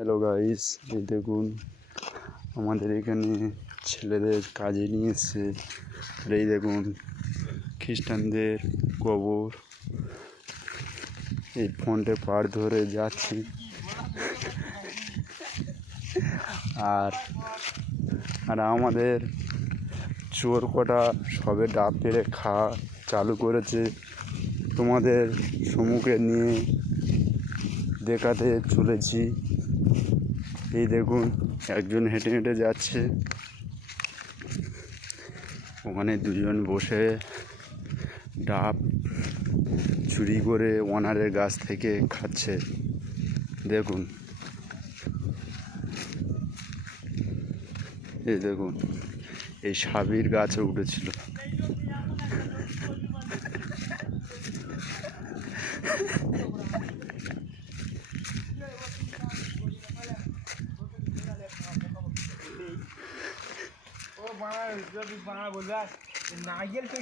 Hello guys, এই দেখুন আমাদের এখানে ছেলেদের কাজে নিয়ে এসছে। আর এই দেখুন খ্রিস্টানদের কবর। এই ফ্রন্টে পাড় ধরে যাচ্ছি আর আর আমাদের চোর কটা সবে ডাব পেড়ে খাওয়া চালু করেছে। তোমাদের সম্মুখে নিয়ে দেখাতে চলেছি। এই দেখুন একজন হেঁটে হেঁটে যাচ্ছে, ওখানে দুজন বসে ডাব চুরি করে ওনারের গাছ থেকে খাচ্ছে। দেখুন, এই দেখুন এই সাবির গাছে উঠেছিল। ও বাংলা বলবা নাইজেল তো